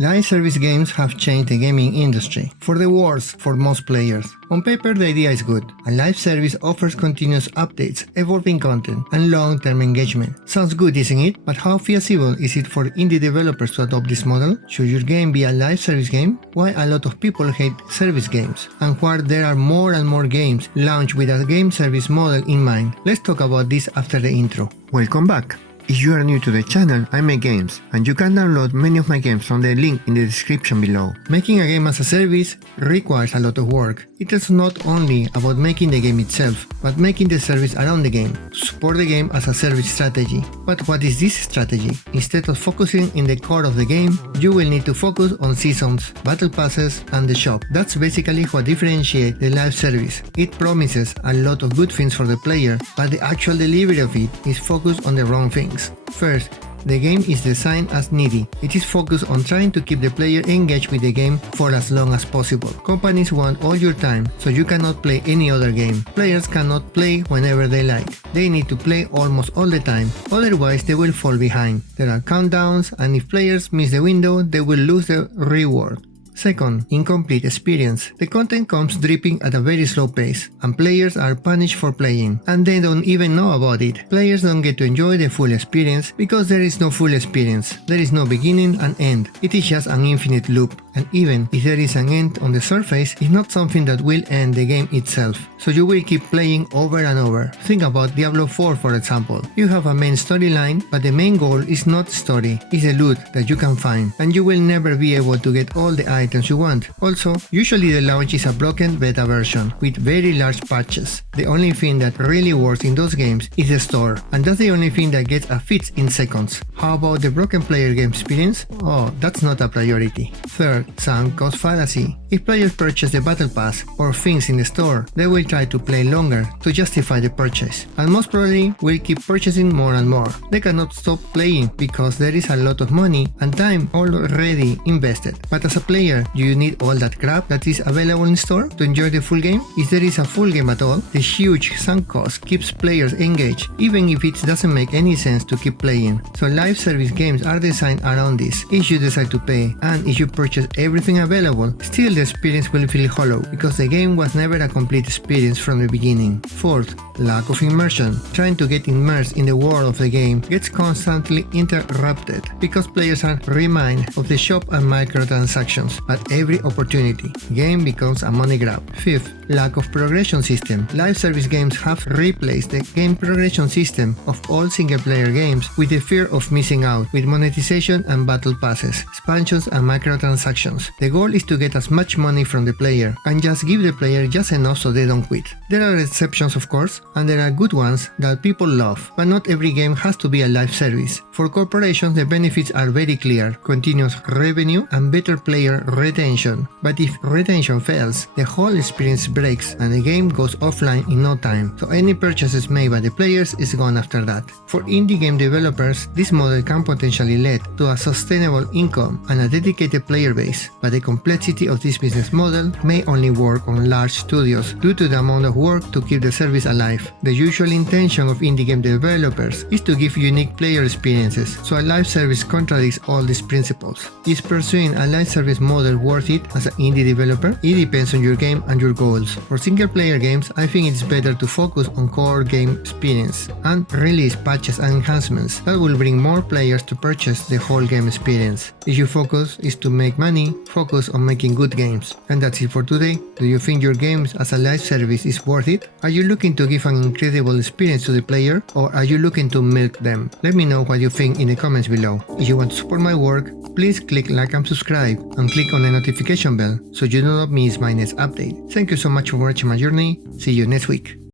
Live service games have changed the gaming industry, for the worse for most players. On paper the idea is good. A live service offers continuous updates, evolving content, and long-term engagement. Sounds good, isn't it? But how feasible is it for indie developers to adopt this model? Should your game be a live service game? Why a lot of people hate service games? And why there are more and more games launched with a game service model in mind? Let's talk about this after the intro. Welcome back! If you are new to the channel, I make games, and you can download many of my games from the link in the description below. Making a game as a service requires a lot of work. It is not only about making the game itself, but making the service around the game, to support the game as a service strategy. But what is this strategy? Instead of focusing in the core of the game, you will need to focus on seasons, battle passes, and the shop. That's basically what differentiates the live service. It promises a lot of good things for the player, but the actual delivery of it is focused on the wrong things. First, the game is designed as needy. It is focused on trying to keep the player engaged with the game for as long as possible. Companies want all your time, so you cannot play any other game. Players cannot play whenever they like. They need to play almost all the time, otherwise they will fall behind. There are countdowns, and if players miss the window, they will lose the reward. Second, incomplete experience. The content comes dripping at a very slow pace, and players are punished for playing, and they don't even know about it. Players don't get to enjoy the full experience because there is no full experience. There is no beginning and end. It is just an infinite loop, and even if there is an end on the surface, it's not something that will end the game itself. So you will keep playing over and over. Think about Diablo 4 for example. You have a main storyline, but the main goal is not story, it's the loot that you can find, and you will never be able to get all the items you want. Also, usually the launch is a broken beta version with very large patches. The only thing that really works in those games is the store, and that's the only thing that gets a fix in seconds. How about the broken player game experience? Oh, that's not a priority. Third, sunk cost fallacy. If players purchase the battle pass or things in the store, they will try to play longer to justify the purchase, and most probably will keep purchasing more and more. They cannot stop playing because there is a lot of money and time already invested. But as a player, do you need all that crap that is available in store to enjoy the full game? If there is a full game at all, the huge sunk cost keeps players engaged, even if it doesn't make any sense to keep playing. So live service games are designed around this. If you decide to pay, and if you purchase everything available, still the experience will feel hollow, because the game was never a complete experience from the beginning. Fourth, lack of immersion. Trying to get immersed in the world of the game gets constantly interrupted, because players are reminded of the shop and microtransactions at every opportunity. Game becomes a money grab. Fifth, lack of progression system. Live service games have replaced the game progression system of all single-player games with the fear of missing out, with monetization and battle passes, expansions and microtransactions. The goal is to get as much money from the player and just give the player just enough so they don't quit. There are exceptions of course, and there are good ones that people love, but not every game has to be a live service. For corporations the benefits are very clear: continuous revenue and better player retention. But if retention fails, the whole experience breaks and the game goes offline in no time, so any purchases made by the players is gone after that. For indie game developers, this model can potentially lead to a sustainable income and a dedicated player base, but the complexity of this business model may only work on large studios due to the amount of work to keep the service alive. The usual intention of indie game developers is to give unique player experiences, so a live service contradicts all these principles. Is pursuing a live service model worth it as an indie developer? It depends on your game and your goals. For single player games, I think it's better to focus on core game experience and release patches and enhancements that will bring more players to purchase the whole game experience. If your focus is to make money, focus on making good games. And that's it for today. Do you think your games as a live service is worth it? Are you looking to give an incredible experience to the player, or are you looking to milk them? Let me know what you think in the comments below. If you want to support my work, please click like and subscribe, and click on the notification bell so you do not miss my next update. Thank you so much for watching my journey. See you next week.